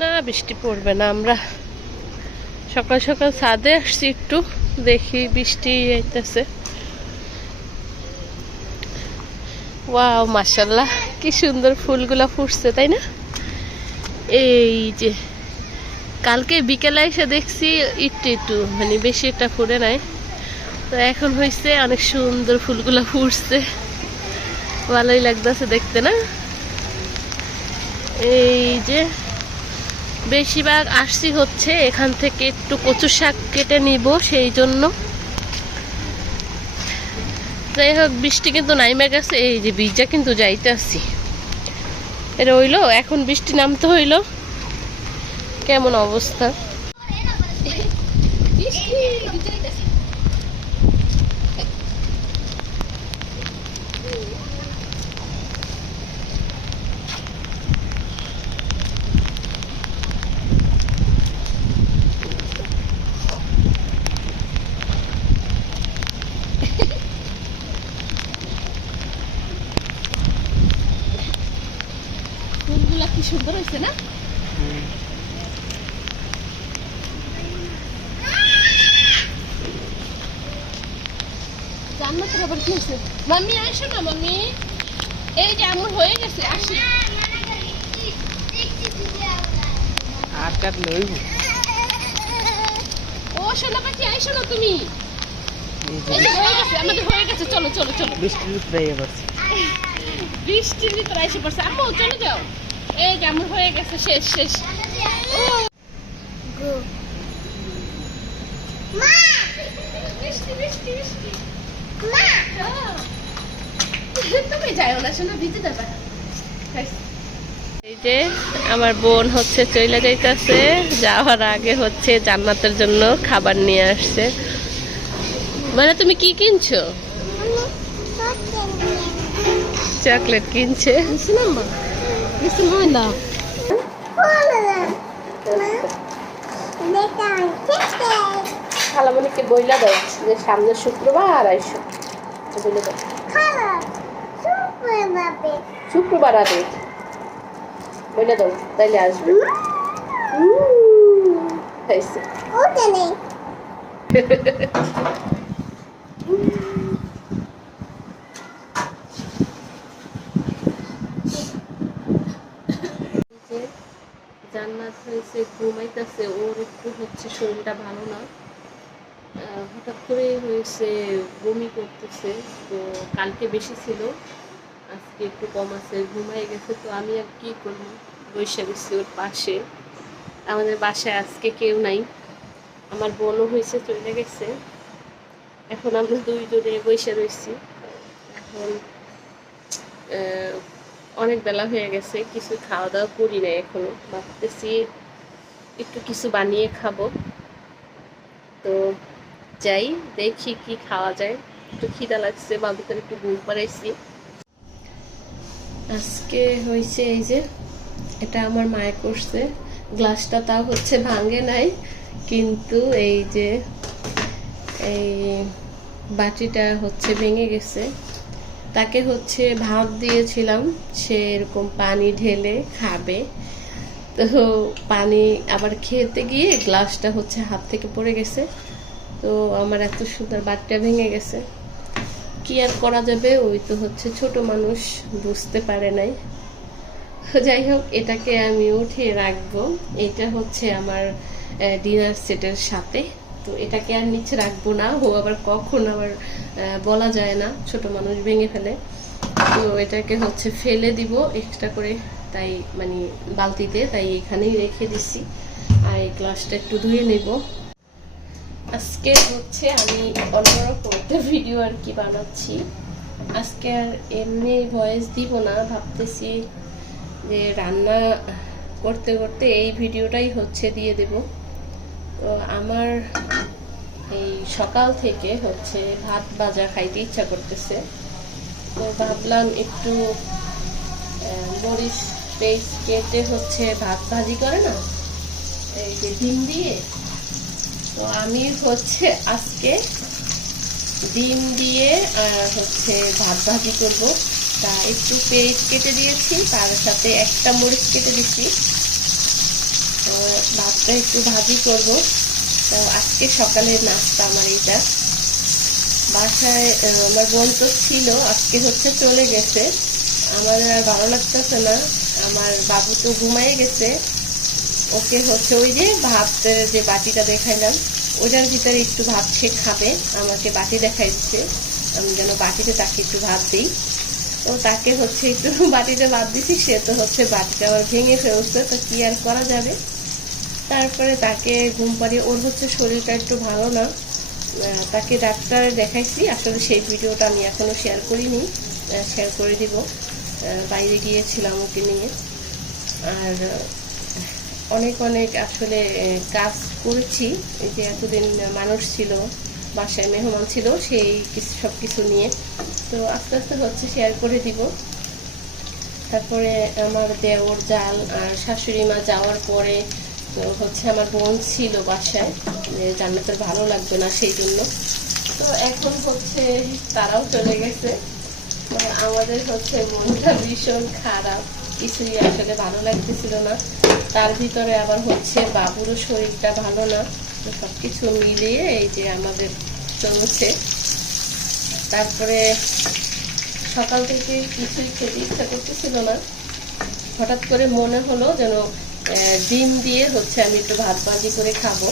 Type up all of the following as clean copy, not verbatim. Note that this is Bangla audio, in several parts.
না বৃষ্টি পড়বে না, আমরা সকাল সকাল ছাদে আসছি, একটু দেখি বৃষ্টি আইতেছে। ওয়াও মাশাআল্লাহ, কি সুন্দর ফুলগুলা ফুটছে তাই না? এই যে কালকে বিকেলে এসে দেখছি একটু একটু মানে বেশি একটা ফুটে নাই, তো এখন হয়েছে অনেক সুন্দর ফুলগুলা ফুটছে, ভালোই লাগতেছে দেখতে না? এই যে বেশিরভাগ আসছি হচ্ছে এখান থেকে একটু কচু শাক কেটে নিব, সেই জন্য। যাই হোক বৃষ্টি কিন্তু নাইমে গেছে, এই যে ভিজা কিন্তু যাইতে আসছি, এটা হইলো এখন বৃষ্টি নামতে হইলো, কেমন অবস্থা। ফুলগুলা কি সুন্দর হয়েছে না? জান্নাতের আবার কি হয়েছে? মাম্মি আসো না মাম্মি, এই যে আমার হয়ে গেছে, আসি। আর কাট লইব ও সোনা পাখি আইসো না তুমি, এই যে হয়ে গেছে, আমাদের হয়ে গেছে, চলো চলো চলো। বৃষ্টির ভিতরে ইয়ে করছে, বৃষ্টির ভিতরে এসে পড়ছে, আম্মু চলে যাও। এই যে আমার হয়ে গেছে, শেষ শেষ। বৃষ্টি বৃষ্টি বৃষ্টি, তুমি যাও না শোনা, ভিজে যাবে। এই যে আমার বোন হচ্ছে চলে যাইতেছে, যাওয়ার আগে হচ্ছে জান্নাতের জন্য খাবার নিয়ে আসছে। মানে তুমি কি কিনছো? চকলেট কিনছে। খালামণিকে বইলা দাও যে সামনের শুক্রবার আইসো, বলে দাও শুক্রবার আবে, বলে দাও তাইলে আসবে। খাইছে জান্নাত হয়েছে ঘুমাইতেছে, ওর একটু হচ্ছে শরীরটা ভালো না, হঠাৎ করে হয়েছে বমি করতেছে, তো কালকে বেশি ছিল, আজকে একটু কম আছে, ঘুমাই গেছে। তো আমি আর কি করবো, বসে গেছি ওর পাশে। আমাদের বাসায় আজকে কেউ নাই, আমার বোনও হয়েছে চলে গেছে, এখন আমরা দুইজনে বসে রয়েছি। এখন অনেক বেলা হয়ে গেছে, কিছু খাওয়া দাওয়া করি না এখনো, ভাবতেছি একটু কিছু বানিয়ে খাবো। তো যাই দেখি কি খাওয়া যায়, একটু খিদা লাগছে, বাবুকে একটু ঘুম পাড়াইছি। আজকে হয়েছে এই যে এটা আমার মায়ে করছে, গ্লাসটা তাও হচ্ছে ভাঙে নাই, কিন্তু এই যে এই বাটিটা হচ্ছে ভেঙে গেছে। তাকে হচ্ছে ভাত দিয়েছিলাম, সে এরকম পানি ঢেলে খাবে, তো পানি আবার খেতে গিয়ে গ্লাসটা হচ্ছে হাত থেকে পড়ে গেছে, তো আমার এত সুন্দর বাটিটা ভেঙে গেছে। কি আর করা যাবে, ওই তো হচ্ছে ছোট মানুষ, বুঝতে পারে নাই। যাই হোক এটাকে আমি উঠিয়ে রাখবো, এটা হচ্ছে আমার ডিনার সেটের সাথে, তো এটাকে আর নিচে রাখবো না, ও আবার কখন আবার বলা যায় না, ছোট মানুষ ভেঙে ফেলে, তো এটাকে হচ্ছে ফেলে দিব এক্সট্রা করে, তাই মানে বালতিতে, তাই এখানেই রেখে দিছি। আর এই গ্লাসটা একটু ধুয়ে নেব। আজকে হচ্ছে আমি অন্যরকম একটা ভিডিও আর কি বানাচ্ছি, আজকে আর এমনি ভয়েস দিব না, ভাবতেছি যে রান্না করতে করতে এই ভিডিওটাই হচ্ছে দিয়ে দেব। তো আমার এই সকাল থেকে হচ্ছে ভাত ভাজা খাইতে ইচ্ছা করতেছে, তো ভাবলাম একটু মরিচ পেস্ট কেটে হচ্ছে ভাত ভাজি করে না, এই যে ডিম দিয়ে, তো আমি হচ্ছে আজকে ডিম দিয়ে হচ্ছে ভাত ভাজি করবো। তা একটু পেঁয়াজ কেটে দিয়েছি, তার সাথে একটা মরিচ কেটে দিচ্ছি, ভাতটা একটু ভাজি করব। তো আজকে সকালের নাস্তা আমার এটা। বাসায় আমার বোন তো ছিল, আজকে হচ্ছে চলে গেছে। আমার আর ভালো লাগতেছে না, আমার বাবু তো ঘুমাই গেছে। ওকে হচ্ছে ওই যে ভাতের যে বাটিটা দেখাইলাম, ওটার ভিতরে একটু ভাত সে খাবে, আমাকে বাটি দেখাইছে আমি যেন বাটিতে তাকে একটু ভাত দিই। তো তাকে হচ্ছে একটু বাটিতে ভাত দিছি, সে তো হচ্ছে বাটিটা আবার ভেঙে ফেলছে, তো কি আর করা যাবে। তারপরে তাকে ঘুম পাড়িয়ে, ওর হচ্ছে শরীরটা একটু ভালো না, তাকে ডাক্তার দেখাইছি। আসলে সেই ভিডিওটা আমি এখনো শেয়ার করিনি, শেয়ার করে দিব। বাইরে গিয়েছিলাম ওকে নিয়ে। আর অনেক অনেক আসলে কাজ করেছি, এই যে এতদিন মানুষ ছিল বাসায়, মেহমান ছিল, সেই সব কিছু নিয়ে। তো আস্তে আস্তে হচ্ছে শেয়ার করে দিব। তারপরে আমার দেওর জাল আর শাশুড়ি মা যাওয়ার পরে তো হচ্ছে আমার বোন ছিল বাসায়, জান্নাতের ভালো লাগবে না সেই জন্য। তো এখন হচ্ছে তারাও চলে গেছে, মানে আমাদের হচ্ছে মনটা ভীষণ খারাপ, কিছুই আসলে ভালো লাগতেছিল না। তার ভিতরে আবার হচ্ছে বাবুরও শরীরটা ভালো না, তো সবকিছু মিলিয়ে এই যে আমাদের চলছে। তারপরে সকাল থেকে কিছুই খেতে ইচ্ছা করতেছিল না, হঠাৎ করে মনে হলো যেন ডিম দিয়ে হচ্ছে আমি একটু ভাত ভাজি করে খাবো,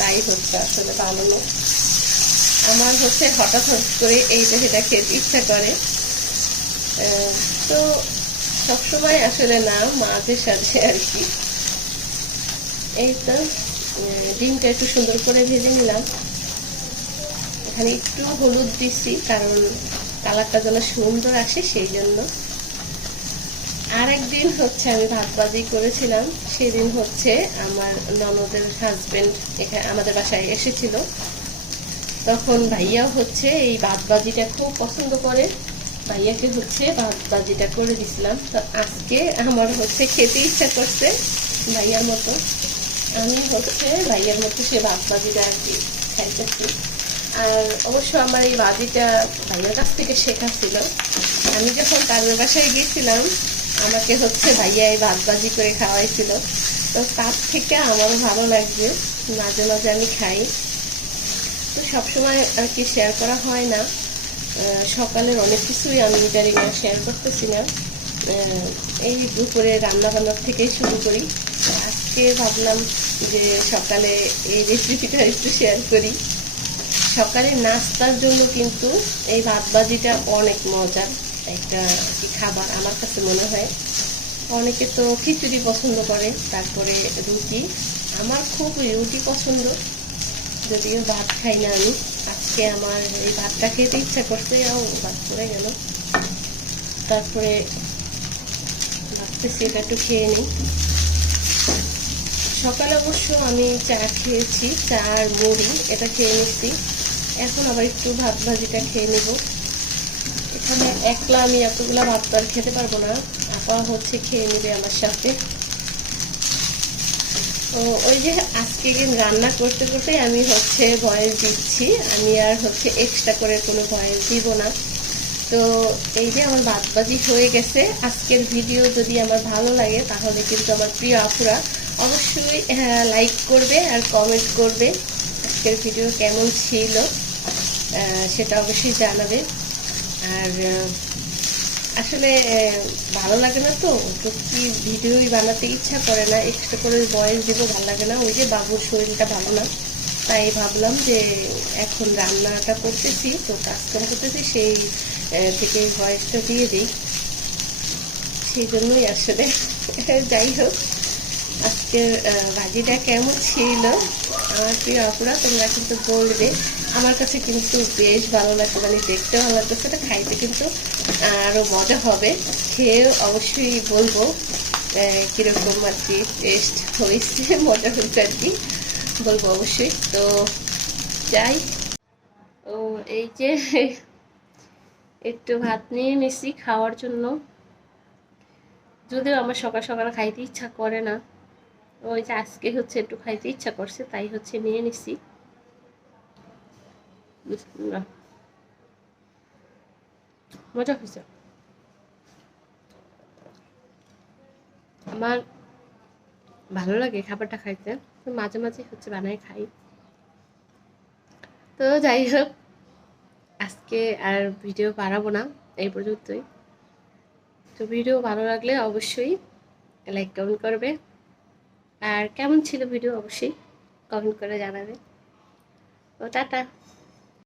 তাই হচ্ছে আসলে বানানো। আমার হচ্ছে হঠাৎ হঠাৎ করে এইটা সেটা খেতে ইচ্ছা করে। তো সবসময় আসলে না, মাঝে সাঝে আর কি। এই তো ডিমটা একটু সুন্দর করে ভেজে নিলাম, এখানে একটু হলুদ দিচ্ছি কারণ কালারটা যেন সুন্দর আসে সেই জন্য। আর একদিন হচ্ছে আমি ভাত ভাজি করেছিলাম, সেদিন হচ্ছে আমার ননদের হাজবেন্ড এখানে আমাদের বাসায় এসেছিল, তখন ভাইয়া হচ্ছে এই ভাত ভাজিটা খুব পছন্দ করে, ভাইয়াকে হচ্ছে ভাত ভাজিটা করে দিছিলাম। তো আজকে আমার হচ্ছে খেতে ইচ্ছা করছে ভাইয়ার মতো, আমি হচ্ছে ভাইয়ার মতো সে ভাত ভাজিটা আর কি খাইতেছি। আর অবশ্য আমার এই ভাজিটা ভাইয়ার কাছ থেকে শেখা ছিল। আমি যখন তার বাসায় গিয়েছিলাম আমাকে হচ্ছে ভাইয়া এই ভাত ভাজি করে খাওয়াইছিল, তো তার থেকে আমারও ভালো লাগছে, মাঝে মাঝে আমি খাই। তো সবসময় আর কি শেয়ার করা হয় না, সকালের অনেক কিছুই আমি ইদারিং শেয়ার করতেছি না। এই দুপুরে রান্না বান্নার থেকেই শুরু করি। আজকে ভাবলাম যে সকালে এই রেসিপিটা একটু শেয়ার করি। সকালের নাস্তার জন্য কিন্তু এই ভাত ভাজিটা অনেক মজার একটা কি খাবার আমার কাছে মনে হয়। অনেকে তো খিচুড়ি পছন্দ করে, তারপরে রুটি, আমার খুব রুটি পছন্দ, যদিও ভাত খাই না আমি। আজকে আমার এই ভাতটা খেতে ইচ্ছা করছে, ভাত পড়ে গেল। তারপরে ভাবতেছি এটা একটু খেয়ে নিই। সকালে অবশ্য আমি চা খেয়েছি, চা আর মুড়ি এটা খেয়ে নিচ্ছি। এখন আবার একটু ভাত ভাজিটা খেয়ে নেব। এখানে একলা আমি এতগুলা ভাত আর খেতে পারবো না, আপা হচ্ছে খেয়ে নেবে আমার সাথে। তো ওই যে আজকে রান্না করতে করতে আমি হচ্ছে ভয়েস দিচ্ছি, আমি আর হচ্ছে এক্সট্রা করে কোনো ভয়েস দিব না। তো এই যে আমার ভাত ভাজি হয়ে গেছে। আজকের ভিডিও যদি আমার ভালো লাগে তাহলে কিন্তু আমার প্রিয় আপুরা অবশ্যই লাইক করবে আর কমেন্ট করবে, আজকের ভিডিও কেমন ছিল সেটা অবশ্যই জানাবে। আর আসলে ভালো লাগে না তো, তো কি ভিডিওই বানাতে ইচ্ছা করে না, এক্সট্রা করে ভয়েস দিব ভালো লাগে না। ওই যে বাবুর শরীরটা ভালো না, তাই ভাবলাম যে এখন রান্নাটা করতেছি তো কাজকাম করতেছি, সেই থেকে ভয়েসটা দিয়ে দিই, সেই জন্যই আসলে। যাই হোক, আজকের ভাজিটা কেমন ছিল আমার প্রিয় আপুরা তোমরা কিন্তু বলবে। আমার কাছে কিন্তু বেশ ভালো লাগছে, মানে দেখতে ভালো লাগছে, সেটা খাইতে কিন্তু আরও মজা হবে। খেয়ে অবশ্যই বলবো কীরকম আর কি টেস্ট হয়েছে, মজা হয়েছে আর কি, বলবো অবশ্যই। তো যাই, ও এই যে একটু ভাত নিয়ে নিছি খাওয়ার জন্য, যদিও আমার সকাল সকাল খাইতে ইচ্ছা করে না, ওই যে আজকে হচ্ছে একটু খাইতে ইচ্ছা করছে তাই হচ্ছে নিয়ে নিছি। মজা হয়েছে। আমার ভালো লাগে খাবারটা খাইতে, তো মাঝে মাঝে হচ্ছে বানাই খাই। তো যাই হোক, আজকে আর ভিডিও বাড়াবো না, এই পর্যন্তই। তো ভিডিও ভালো লাগলে অবশ্যই লাইক কমেন্ট করবে, আর কেমন ছিল ভিডিও অবশ্যই কমেন্ট করে জানাবে। তো টাটা।